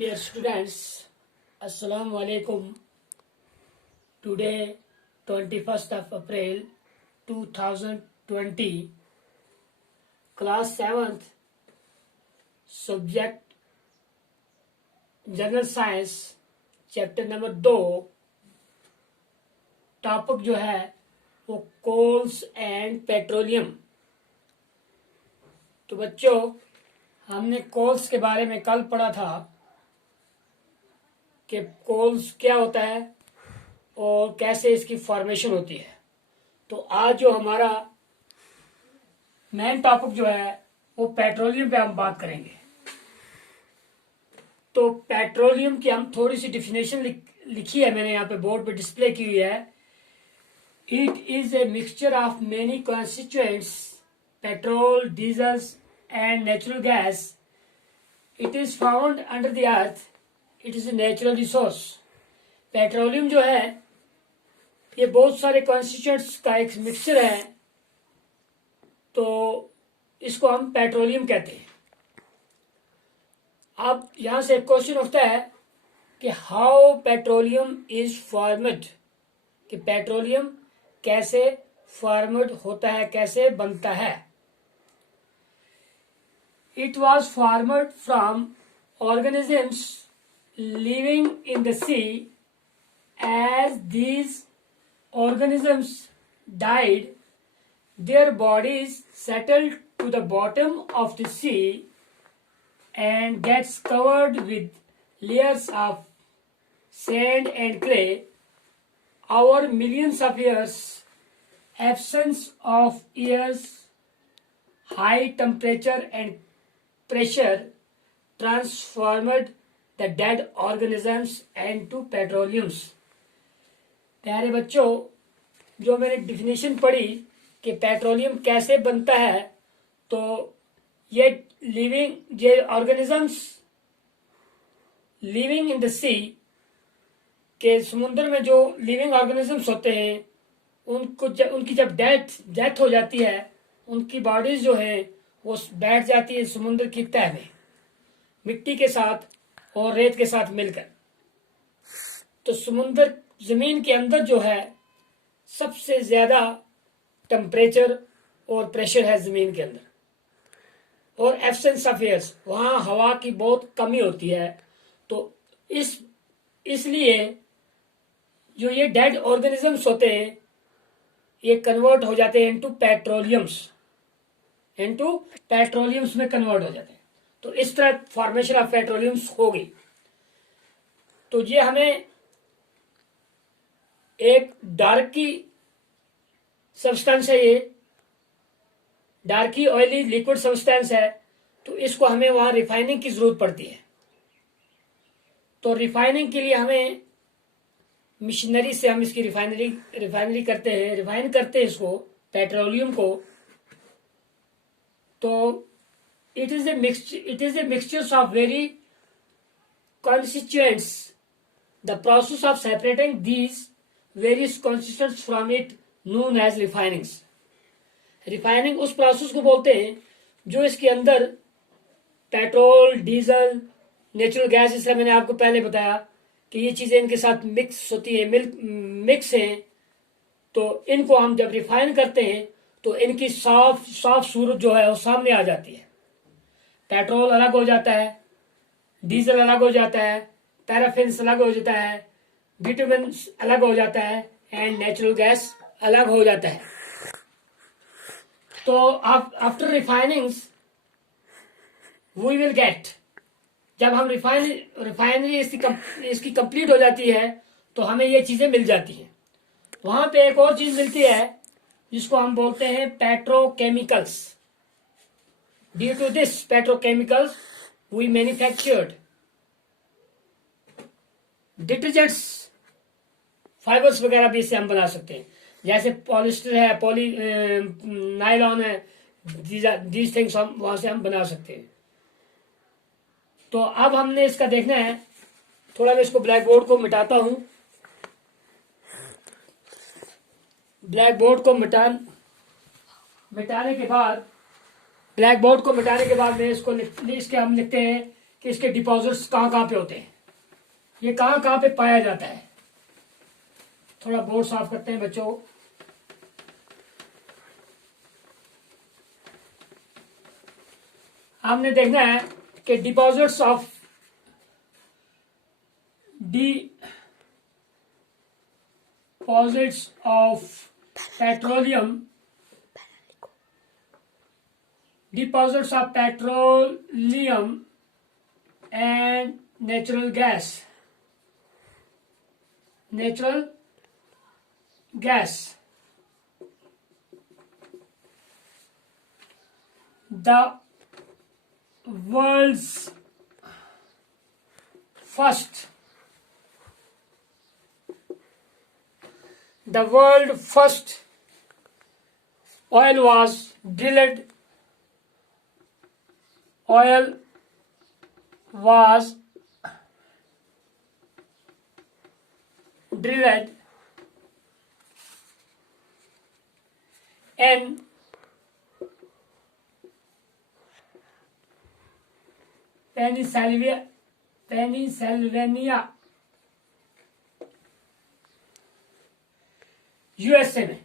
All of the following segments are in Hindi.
Dear students, Assalamu alaikum. Today, 21st of April 2020, class 7th, subject General Science, chapter number 2, topic जो है वो कोल्स एंड पेट्रोलियम। तो बच्चों, हमने कोल्स के बारे में कल पढ़ा था कि कोल्स क्या होता है और कैसे इसकी फॉर्मेशन होती है। तो आज जो हमारा मेन टॉपिक जो है वो पेट्रोलियम पे हम बात करेंगे। तो पेट्रोलियम की हम थोड़ी सी डिफिनेशन लिखी है, मैंने यहाँ पे बोर्ड पे डिस्प्ले की हुई है। It is a mixture of many constituents, petrol, diesels and natural gas. It is found under the earth. It is a natural resource. Petroleum जो है ये बहुत सारे कॉन्स्टिट्यूएंट्स का एक मिक्सचर है, तो इसको हम पेट्रोलियम कहते हैं। अब यहां से एक क्वेश्चन उठता है कि हाउ पेट्रोलियम इज फॉर्मड, कि पेट्रोलियम कैसे फॉर्मड होता है, कैसे बनता है। It was formed from organisms living in the sea. As these organisms died, their bodies settled to the bottom of the sea and gets covered with layers of sand and clay. Over millions of years, absence of air's high temperature and pressure transformed the dead organisms into petroleums. प्यारे बच्चों, जो मैंने डिफिनेशन पढ़ी कि पेट्रोलियम कैसे बनता है, तो ये ऑर्गेनिजम्स लिविंग इन द सी, के समुद्र में जो लिविंग ऑर्गेनिजम्स होते हैं उनकी जब डेथ हो जाती है, उनकी बॉडीज जो है वो बैठ जाती है समुद्र की तह में मिट्टी के साथ और रेत के साथ मिलकर। तो समुद्र जमीन के अंदर जो है सबसे ज्यादा टेम्परेचर और प्रेशर है जमीन के अंदर, और एब्सेंस ऑफ एयर्स, वहां हवा की बहुत कमी होती है। तो इसलिए जो ये डेड ऑर्गेनिजम्स होते हैं ये कन्वर्ट हो जाते हैं इनटू पेट्रोलियम्स में कन्वर्ट हो जाते हैं। तो इस तरह फॉर्मेशन ऑफ पेट्रोलियम्स हो गई। तो ये हमें एक डार्की सब्सटेंस है, ये डार्की ऑयली लिक्विड सब्सटेंस है, तो इसको हमें वहां रिफाइनिंग की जरूरत पड़ती है। तो रिफाइनिंग के लिए हमें मशीनरी से हम इसकी रिफाइनरी करते हैं, रिफाइन करते हैं इसको पेट्रोलियम को। तो it is a mixture of very constituents. The process of separating these various constituents from it known as refining. Refining उस प्रोसेस को बोलते हैं जो इसके अंदर पेट्रोल, डीजल, नेचुरल गैस, इसलिए मैंने आपको पहले बताया कि ये चीजें इनके साथ मिक्स होती है, मिक्स हैं। तो इनको हम जब रिफाइन करते हैं तो इनकी साफ सूरत जो है वो सामने आ जाती है। पेट्रोल अलग हो जाता है, डीजल अलग हो जाता है, पैराफिन्स अलग हो जाता है, बिटुमेन अलग हो जाता है एंड नेचुरल गैस अलग हो जाता है। तो आफ्टर रिफाइनिंग्स वी विल गेट, जब हम रिफाइनरी इसकी कंप्लीट हो जाती है तो हमें ये चीजें मिल जाती हैं। वहां पे एक और चीज मिलती है जिसको हम बोलते हैं petrochemicals. Due to this petrochemicals we manufactured detergents, fibres वगैरह भी इससे हम बना सकते हैं, जैसे पॉलिस्टर है, नायलॉन है, दीज थिंग्स हम वहां से हम बना सकते हैं। तो अब हमने इसका देखना है, थोड़ा मैं इसको ब्लैक बोर्ड को मिटाता हूं। ब्लैक बोर्ड को मिटाने के बाद मैं इसको इसके हम लिखते हैं कि इसके डिपॉजिट्स कहाँ कहाँ पे होते हैं, ये कहाँ कहाँ पे पाया जाता है। थोड़ा बोर्ड साफ करते हैं बच्चों। हमने देखना है कि deposits of deposits of petroleum and natural gas. The world's first oil was drilled in Pennsylvania USA में,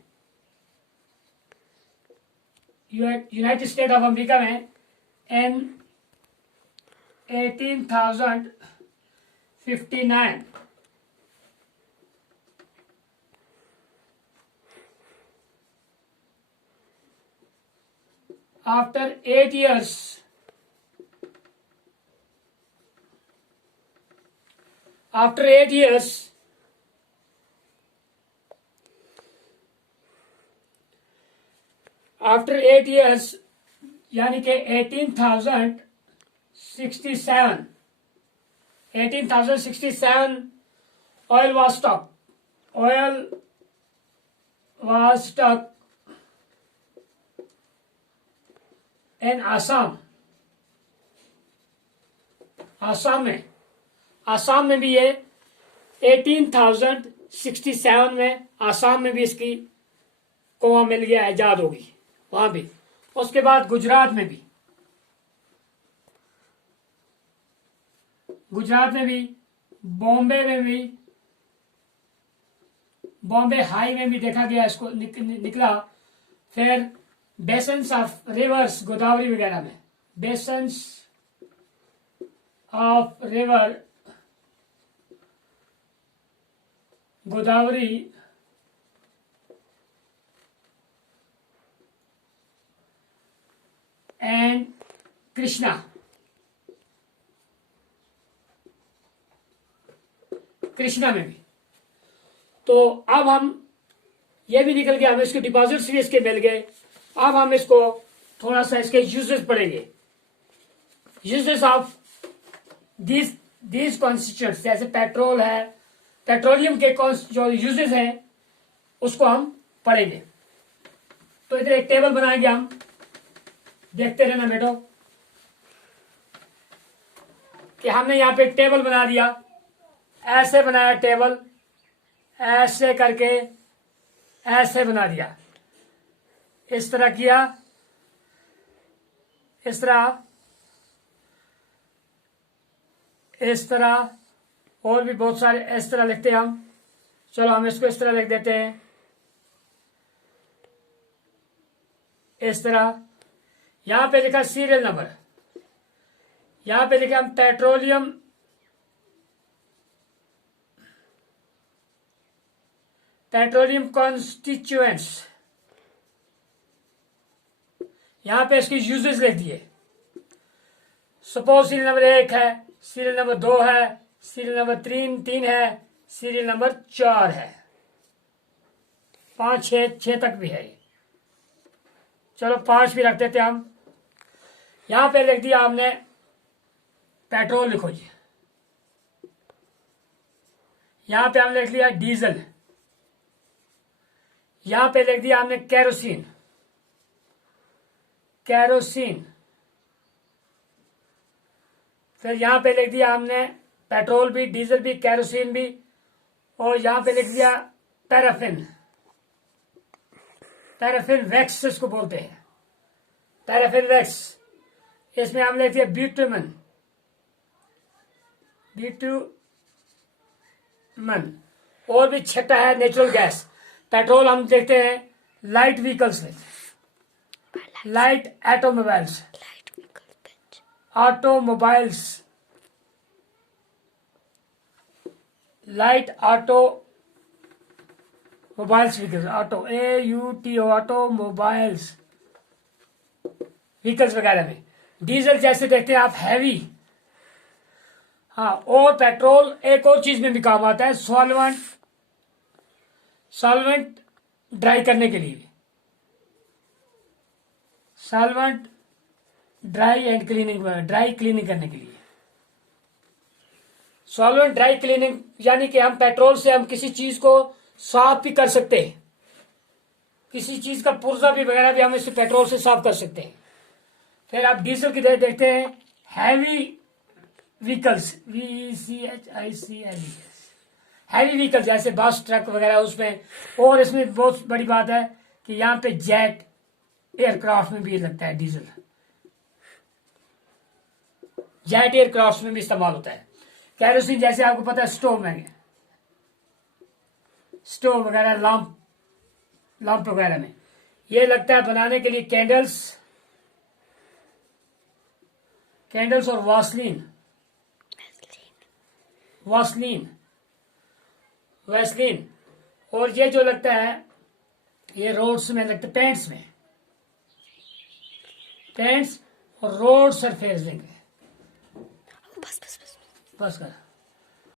यूनाइटेड स्टेट ऑफ अमेरिका में इन 18,059। After 8 years, यानी कि 1867 oil was stuck in Assam में भी ये 18,067 में आसाम में भी इसकी कुआं मिल गया, ईजाद होगी वहां भी। उसके बाद गुजरात में भी, बॉम्बे हाई में भी देखा गया इसको निकला। फिर बेसन्स ऑफ रिवर्स गोदावरी वगैरह में, basins of river Godavari and Krishna में भी। तो अब हम ये भी निकल गया, हमें इसके डिपॉजिट्स भी इसके मिल गए। अब हम इसको थोड़ा सा इसके यूजेस पढ़ेंगे, यूजेस ऑफ दीज कॉन्स्टिट्यूएंट्स। जैसे पेट्रोल है, पेट्रोलियम के जो यूजेस हैं उसको हम पढ़ेंगे। तो इधर एक टेबल बनाएंगे हम, देखते रहना बेटो कि हमने यहाँ पे एक टेबल बना दिया, ऐसे बनाया टेबल, ऐसे करके ऐसे बना दिया, इस तरह किया, इस तरह और भी बहुत सारे इस तरह लिखते हैं हम। चलो हम इसको इस तरह लिख देते हैं, इस तरह। यहां पे लिखा सीरियल नंबर, यहां पे लिखा हम पेट्रोलियम कॉन्स्टिट्यूएंट्स, यहां पे इसके यूजेस लिख दिए। सपोज सीरियल नंबर 1 है, सीरियल नंबर 2 है, सीरियल नंबर 3 है, सीरियल नंबर 4 है, 5 6 तक भी है। चलो 5 भी रख देते हम। यहां पे लिख दिया हमने पेट्रोल, लिखो जी। यहां पे हमने लिख लिया डीजल, यहां पे लिख दिया हमने केरोसिन। फिर यहां पे लिख दिया हमने पेट्रोल भी, डीजल भी, केरोसिन भी, और यहां पे लिख दिया पैराफिन वैक्स इसको बोलते हैं, पैराफिन वैक्स। इसमें हमने लिख दिया ब्यूटेमन, बिटुमन। और भी छठा है नेचुरल गैस। पेट्रोल हम देखते हैं लाइट व्हीकल्स में, light automobiles, automobiles, light auto mobiles vehicles, auto AUTO, automobiles vehicles वगैरह में। डीजल जैसे देखते हैं आप हैवी। हाँ, और पेट्रोल एक और चीज में भी काम आता है, सॉल्वेंट, सॉल्वेंट ड्राई करने के लिए, solvent dry and cleaning, dry cleaning करने के लिए। सॉल्वेंट ड्राई क्लीनिंग यानी कि हम पेट्रोल से हम किसी चीज को साफ भी कर सकते हैं, किसी चीज का पुर्जा भी वगैरह भी हम इस पेट्रोल से साफ कर सकते हैं। फिर आप डीजल की देखते हैं heavy vehicles, VECHICLES, heavy vehicle जैसे बस ट्रक वगैरह उसमें। और इसमें बहुत बड़ी बात है कि यहाँ पे जेट एयरक्राफ्ट में भी लगता है डीजल, जेट एयरक्राफ्ट में भी इस्तेमाल होता है। कैरोसिन जैसे आपको पता है स्टोव में, स्टोव वगैरह, लैंप वगैरह में ये लगता है बनाने के लिए। कैंडल्स और वैसलीन। और ये जो लगता है ये रोड्स में लगता है, पेंट्स और रोड सरफेसिंग। बस कर।